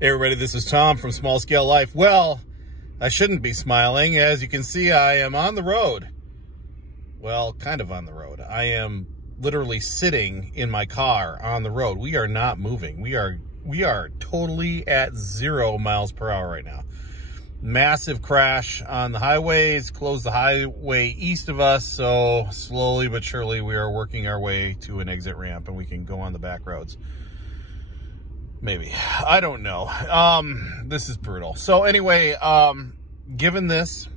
Hey everybody, this is Tom from Small Scale Life. Well, I shouldn't be smiling. As you can see, I am on the road. Well, kind of on the road. I am literally sitting in my car on the road. We are not moving. We are totally at 0 miles per hour right now. Massive crash on the highways, closed the highway east of us, so slowly but surely we are working our way to an exit ramp and we can go on the back roads. Maybe. I don't know. This is brutal. So anyway, given this,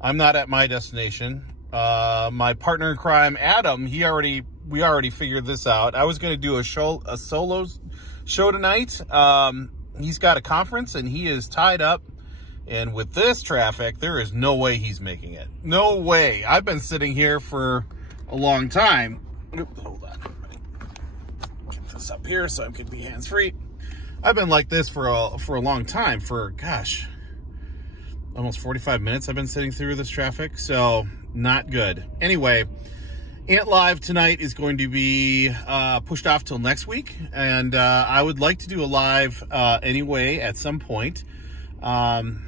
I'm not at my destination. My partner in crime, Adam, we already figured this out. I was going to do a solo show tonight. He's got a conference and he is tied up. And with this traffic, there is no way he's making it. No way. I've been sitting here for a long time. Oops, hold on. Get this up here so I can be hands-free. I've been like this for a long time. For, gosh, almost 45 minutes I've been sitting through this traffic. So, not good. Anyway, Ant Live tonight is going to be pushed off till next week. And I would like to do a live anyway at some point. I'm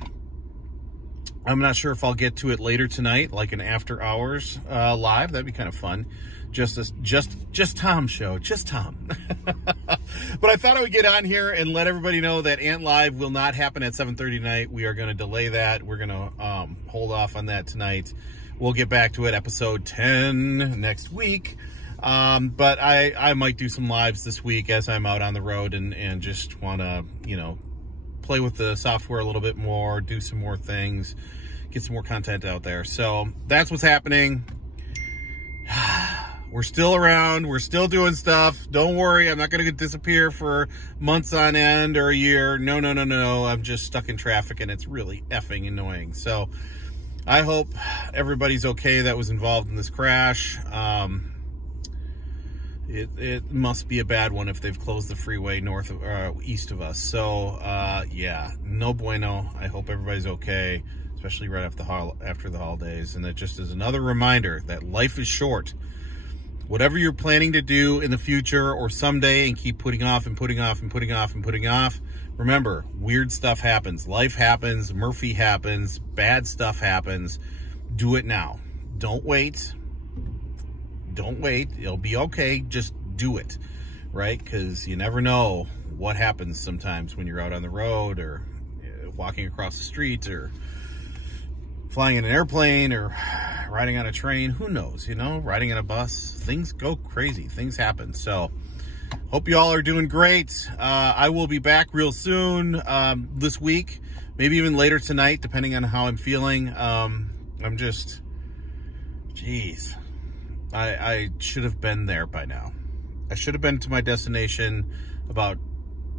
not sure if I'll get to it later tonight, like an after hours live. That'd be kind of fun. Just Tom show, just Tom. But I thought I would get on here and let everybody know that Ant Live will not happen at 7:30 tonight. We are going to delay that. We're going to hold off on that tonight. We'll get back to it, episode 10 next week. But I might do some lives this week as I'm out on the road and just want to, you know, play with the software a little bit more, do some more things, get some more content out there. So that's what's happening. We're still around. We're still doing stuff. Don't worry. I'm not going to disappear for months on end or a year. No. I'm just stuck in traffic and it's really effing annoying. So I hope everybody's okay that was involved in this crash. It must be a bad one if they've closed the freeway east of us. So, yeah, no bueno. I hope everybody's okay, especially right after the holidays. And that just is another reminder that life is short. Whatever you're planning to do in the future or someday and keep putting off and putting off and putting off and putting off, remember, weird stuff happens. Life happens. Murphy happens. Bad stuff happens. Do it now. Don't wait. Don't wait. It'll be okay. Just do it, right? Because you never know what happens sometimes when you're out on the road or walking across the street or flying in an airplane or riding on a train. Who knows, you know, riding on a bus. Things go crazy. Things happen. So hope you all are doing great. I will be back real soon this week, maybe even later tonight, depending on how I'm feeling. I'm just, geez. I should have been there by now. I should have been to my destination about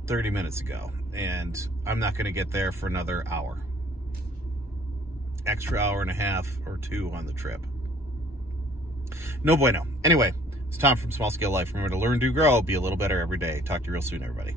30 minutes ago, and I'm not going to get there for another hour. Extra hour and a half or 2 on the trip. No bueno. Anyway, it's Tom from Small Scale Life. Remember to learn, do, grow, be a little better every day. Talk to you real soon, everybody.